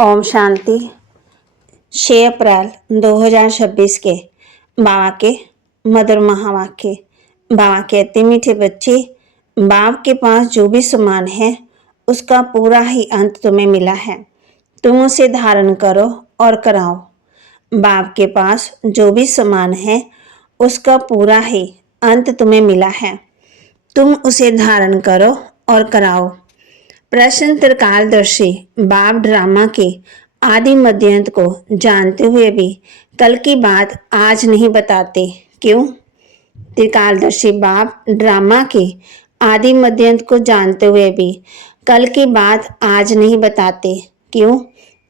ओम शांति। 6 अप्रैल 2026 के बाबा के मधुर महावाक्य। बाबा कहते, मीठे बच्चे, बाप के पास जो भी सामान है उसका पूरा ही अंत तुम्हें मिला है। तुम उसे धारण करो और कराओ। बाप के पास जो भी सामान है उसका पूरा ही अंत तुम्हें मिला है। तुम उसे धारण करो और कराओ। प्रश्न त्रिकालदर्शी बाप ड्रामा के आदि मध्यांत को जानते हुए भी कल की बात आज नहीं बताते, क्यों? त्रिकालदर्शी बाप ड्रामा के आदि मध्यांत को जानते हुए भी कल की बात आज नहीं बताते, क्यों?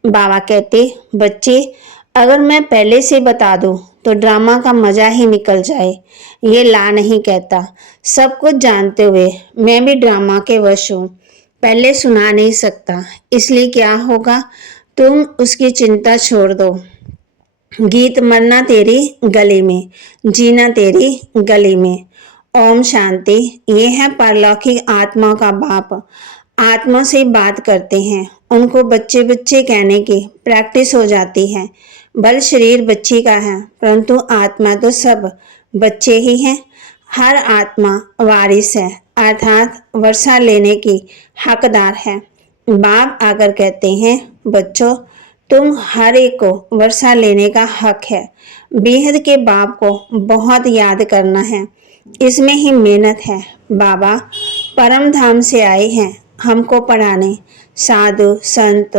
बाबा कहते, बच्चे, अगर मैं पहले से बता दूं तो ड्रामा का मजा ही निकल जाए। ये ला नहीं कहता। सब कुछ जानते हुए मैं भी ड्रामा के वश हूँ। पहले सुना नहीं सकता, इसलिए क्या होगा? तुम उसकी चिंता छोड़ दो। गीत मरना तेरी गली में, जीना तेरी गली में। ओम शांति। ये है परलौकिक आत्मा का बाप। आत्मा से बात करते हैं। उनको बच्चे बच्चे कहने की प्रैक्टिस हो जाती है। बल शरीर बच्ची का है, परंतु आत्मा तो सब बच्चे ही हैं। हर आत्मा वारिस है, अर्थात वर्षा लेने की हकदार है। बाप आकर कहते हैं, बच्चों, तुम हर एक को वर्षा लेने का हक है। बेहद के बाप को बहुत याद करना है, इसमें ही मेहनत है। बाबा परम धाम से आए हैं हमको पढ़ाने। साधु संत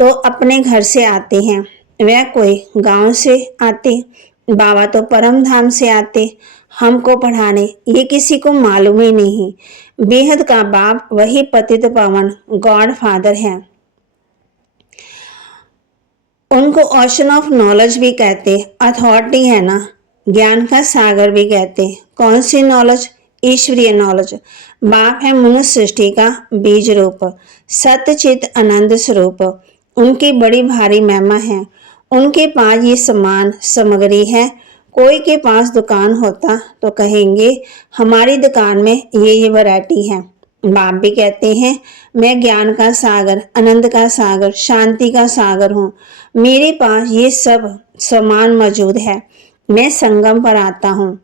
तो अपने घर से आते हैं, वह कोई गांव से आते। बाबा तो परम धाम से आते हमको पढ़ाने, ये किसी को मालूम ही नहीं। बेहद का बाप वही पतित पावन गॉड फादर है। उनको ओशन ऑफ नॉलेज भी कहते, अथॉरिटी है ना। ज्ञान का सागर भी कहते। कौन सी नॉलेज? ईश्वरीय नॉलेज। बाप है मनुष्य सृष्टि का बीज रूप, सत्यचित आनंद स्वरूप। उनकी बड़ी भारी महिमा है। उनके पास ये समान सामग्री है। कोई के पास दुकान होता तो कहेंगे हमारी दुकान में ये वैरायटी है। बाप भी कहते हैं, मैं ज्ञान का सागर, आनंद का सागर, शांति का सागर हूँ। मेरे पास ये सब सामान मौजूद है। मैं संगम पर आता हूँ।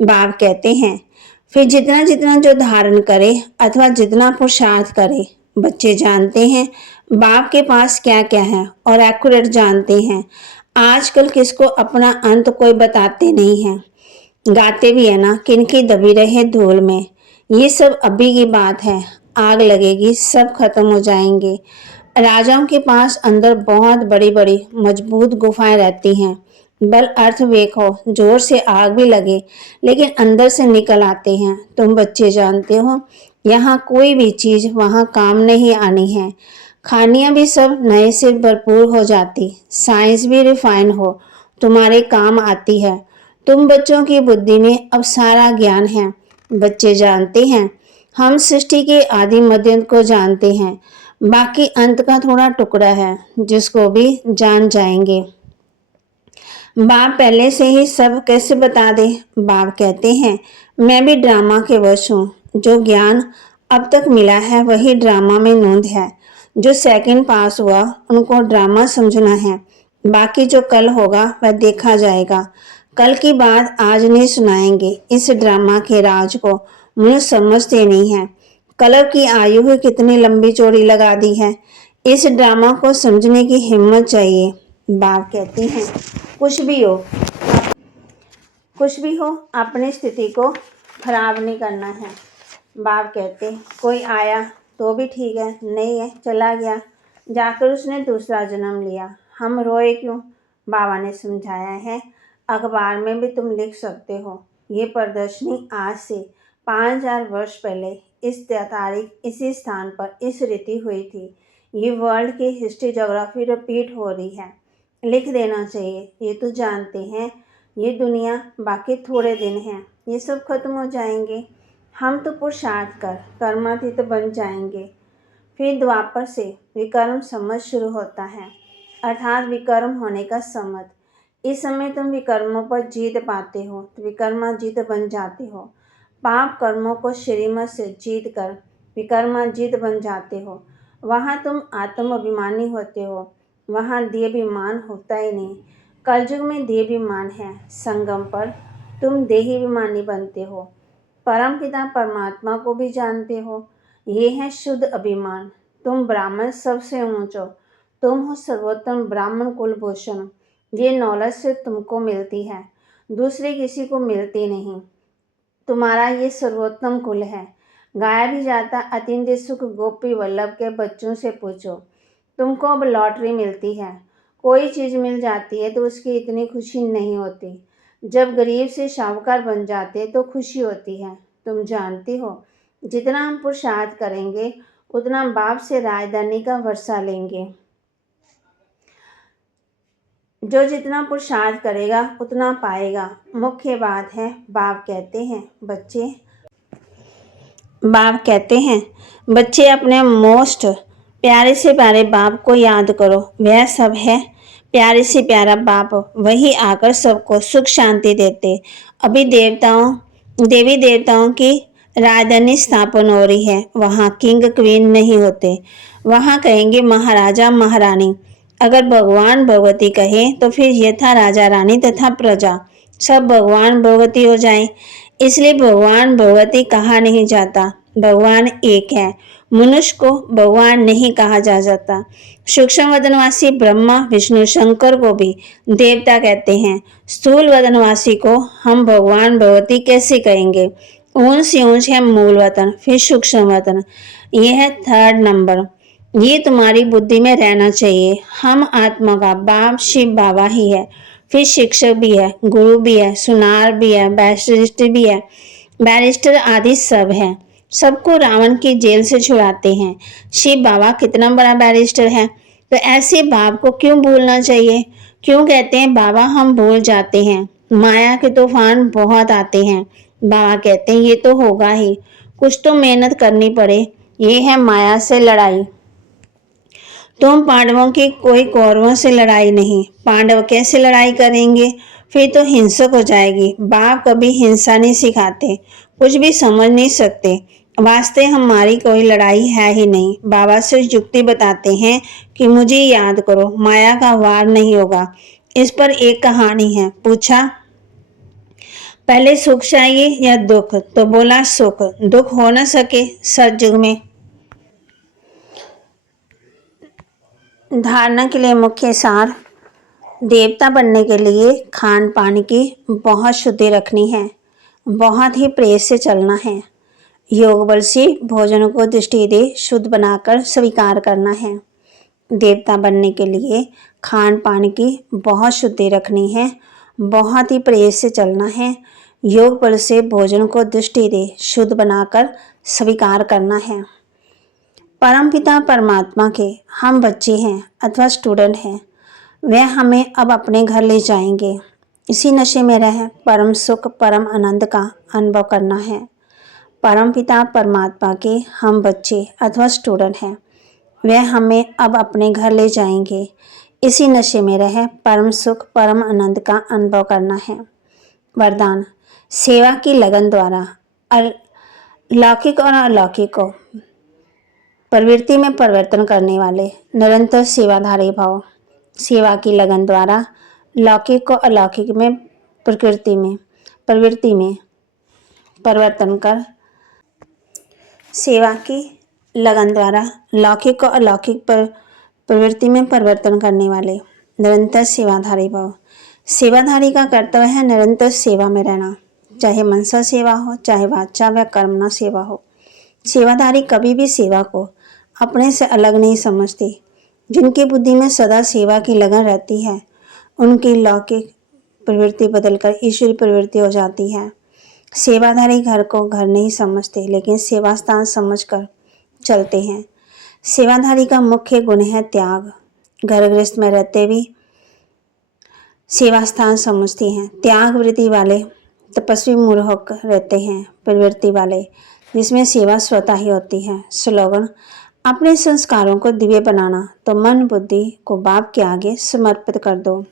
बाप कहते हैं, फिर जितना जितना जो धारण करे अथवा जितना पुरुषार्थ करे। बच्चे जानते हैं बाप के पास क्या क्या है और एक्यूरेट जानते हैं। आजकल किसको अपना अंत कोई बताते नहीं है। गाते भी है ना, किनकी दबी रहे धूल में। ये सब अभी की बात है। आग लगेगी, सब खत्म हो जाएंगे। राजाओं के पास अंदर बहुत बड़ी बड़ी मजबूत गुफाएं रहती हैं। बल अर्थ देखो, जोर से आग भी लगे लेकिन अंदर से निकल आते हैं। तुम बच्चे जानते हो, यहाँ कोई भी चीज वहाँ काम नहीं आनी है। खानियाँ भी सब नए से भरपूर हो जाती। साइंस भी रिफाइन हो तुम्हारे काम आती है। तुम बच्चों की बुद्धि में अब सारा ज्ञान है। बच्चे जानते हैं हम सृष्टि के आदि मध्यांत को जानते हैं। बाकी अंत का थोड़ा टुकड़ा है जिसको भी जान जाएंगे। बाप पहले से ही सब कैसे बता दे? बाप कहते हैं, मैं भी ड्रामा के वश हूँ। जो ज्ञान अब तक मिला है वही ड्रामा में नोंद है। जो सेकंड पास हुआ उनको ड्रामा समझना है। बाकी जो कल होगा वह देखा जाएगा। कल की बात आज नहीं सुनाएंगे। इस ड्रामा के राज को मुझे समझते नहीं है। कलब की आयु ही कितनी लंबी चौड़ी लगा दी है। इस ड्रामा को समझने की हिम्मत चाहिए। बाप कहते हैं, कुछ भी हो अपनी स्थिति को खराब नहीं करना है। बाप कहते, कोई आया तो भी ठीक है, नहीं है चला गया, जाकर उसने दूसरा जन्म लिया, हम रोए क्यों? बाबा ने समझाया है, अखबार में भी तुम लिख सकते हो। ये प्रदर्शनी आज से 5000 वर्ष पहले इस तारीख इसी स्थान पर इस रीति हुई थी। ये वर्ल्ड की हिस्ट्री जोग्राफी रिपीट हो रही है। लिख देना चाहिए। ये तो जानते हैं ये दुनिया बाकी थोड़े दिन हैं, ये सब खत्म हो जाएंगे। हम तो पुरुषार्थ कर कर्मातीत बन जाएंगे। फिर द्वापर से विकर्म समझ शुरू होता है, अर्थात विकर्म होने का समझ। इस समय तुम विकर्मों पर जीत पाते हो तो विकर्माजीत बन जाते हो। पाप कर्मों को श्रीमत से जीत कर विकर्माजीत बन जाते हो। वहाँ तुम आत्म अभिमानी होते हो, वहाँ देहाभिमान होता ही नहीं। कलयुग में देहाभिमान है, संगम पर तुम देहाभिमानी बनते हो। परमपिता परमात्मा को भी जानते हो, ये है शुद्ध अभिमान। तुम ब्राह्मण सबसे ऊंच हो, तुम हो सर्वोत्तम ब्राह्मण कुलभूषण। ये नॉलेज से तुमको मिलती है, दूसरे किसी को मिलती नहीं। तुम्हारा ये सर्वोत्तम कुल है। गाया भी जाता अतिंद्य सुख गोपी वल्लभ के बच्चों से पूछो। तुमको अब लॉटरी मिलती है, कोई चीज़ मिल जाती है तो उसकी इतनी खुशी नहीं होती। जब गरीब से शाहूकार बन जाते तो खुशी होती है। तुम जानती हो, जितना हम पुरुषार्थ करेंगे उतना बाप से राजधानी का वर्षा लेंगे। जो जितना पुरुषार्थ करेगा उतना पाएगा। मुख्य बात है, बाप कहते हैं बच्चे अपने मोस्ट प्यारे से प्यारे बाप को याद करो। वह सब है प्यारे से प्यारा बाप, वही आकर सबको सुख शांति देते। अभी देवी देवताओं की राजधानी स्थापन हो रही है, वहाँ किंग क्वीन नहीं होते, वहाँ कहेंगे महाराजा महारानी। अगर भगवान भगवती कहे तो फिर यथा राजा रानी तथा प्रजा सब भगवान भगवती हो जाए। इसलिए भगवान भगवती कहा नहीं जाता, भगवान एक है। मनुष्य को भगवान नहीं कहा जा सकता। सूक्ष्म वदनवासी ब्रह्मा विष्णु शंकर को भी देवता कहते हैं। स्थूल वदनवासी को हम भगवान भगवती कैसे कहेंगे? ऊंच से ऊंच है मूल वतन, फिर सूक्ष्म वतन, यह है थर्ड नंबर। ये तुम्हारी बुद्धि में रहना चाहिए। हम आत्मा का बाप शिव बाबा ही है, फिर शिक्षक भी है, गुरु भी है, सुनार भी है, बैरिस्टर आदि सब है। सबको रावण की जेल से छुड़ाते हैं। शिव बाबा कितना बड़ा बैरिस्टर है, तो ऐसे बाप को क्यों भूलना चाहिए? क्यों कहते हैं बाबा हम भूल जाते हैं? माया के तूफान बहुत आते हैं। बाबा कहते हैं ये तो होगा ही, कुछ तो मेहनत करनी पड़े। ये है माया से लड़ाई। तुम पांडवों की कोई कौरवों से लड़ाई नहीं। पांडव कैसे लड़ाई करेंगे? फिर तो हिंसक हो जाएगी। बाप कभी हिंसा नहीं सिखाते, कुछ भी समझ नहीं सकते। वास्ते हमारी कोई लड़ाई है ही नहीं। बाबा से युक्ति बताते हैं कि मुझे याद करो, माया का वार नहीं होगा। इस पर एक कहानी है। पूछा पहले सुख चाहिए या दुख? तो बोला सुख। दुख हो न सके सतयुग में। धारणा के लिए मुख्य सार, देवता बनने के लिए खान पान की बहुत शुद्धि रखनी है, बहुत ही प्रेस से चलना है। योग बल से भोजन को दृष्टि दे शुद्ध बनाकर स्वीकार करना है। देवता बनने के लिए खान पान की बहुत शुद्धि रखनी है, बहुत ही प्रेस से चलना है। योग बल से भोजन को दृष्टि दे शुद्ध बनाकर स्वीकार करना है। परमपिता परमात्मा के हम बच्चे हैं अथवा स्टूडेंट हैं, वह हमें अब अपने घर ले जाएंगे। इसी नशे में रह परम सुख परम आनंद का अनुभव करना है। परमपिता परमात्मा के हम बच्चे अथवा स्टूडेंट हैं, वह हमें अब अपने घर ले जाएंगे। इसी नशे में रह परम सुख परम आनंद का अनुभव करना है। वरदान, सेवा की लगन द्वारा लौकिक और अलौकिक को प्रवृत्ति में परिवर्तन करने वाले निरंतर सेवाधारी भाव। सेवा की लगन द्वारा लौकिक को अलौकिक में प्रवृत्ति में परिवर्तन कर सेवा की लगन द्वारा लौकिक को अलौकिक प्रवृत्ति में परिवर्तन करने वाले निरंतर सेवाधारी भाव। सेवाधारी का कर्तव्य है निरंतर सेवा में रहना, चाहे मनसा सेवा हो, चाहे वाचा व कर्मणा सेवा हो। सेवाधारी कभी भी सेवा को अपने से अलग नहीं समझते। जिनकी बुद्धि में सदा सेवा की लगन रहती है, उनकी लौकिक प्रवृत्ति बदलकर ईश्वरी प्रवृत्ति हो जाती है। सेवाधारी घर को घर नहीं समझते, लेकिन सेवा स्थान समझकर चलते हैं। सेवाधारी का मुख्य गुण है त्याग। घर गृहस्थ में रहते भी सेवा स्थान समझते हैं। त्याग वृत्ति वाले तपस्वी मूर्ख रहते हैं। प्रवृत्ति वाले जिसमें सेवा स्वतः ही होती है। स्लोगन, अपने संस्कारों को दिव्य बनाना तो मन बुद्धि को बाप के आगे समर्पित कर दो।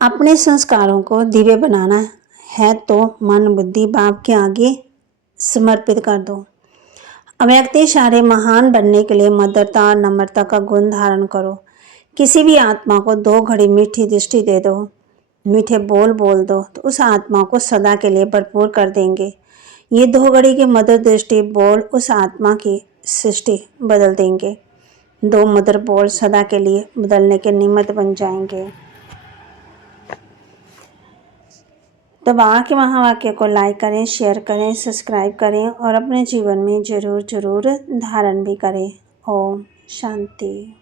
अपने संस्कारों को दिव्य बनाना है तो मन बुद्धि बाप के आगे समर्पित कर दो। अव्यक्ति सारे महान बनने के लिए मधुरता और नम्रता का गुण धारण करो। किसी भी आत्मा को 2 घड़ी मीठी दृष्टि दे दो, मीठे बोल बोल दो, तो उस आत्मा को सदा के लिए भरपूर कर देंगे। ये 2 घड़ी के मधुर दृष्टि बोल उस आत्मा की सृष्टि बदल देंगे। 2 मधुर बोल सदा के लिए बदलने के निमित्त बन जाएंगे। तो बाबा के महावाक्य को लाइक करें, शेयर करें, सब्सक्राइब करें और अपने जीवन में ज़रूर धारण भी करें। ओम शांति।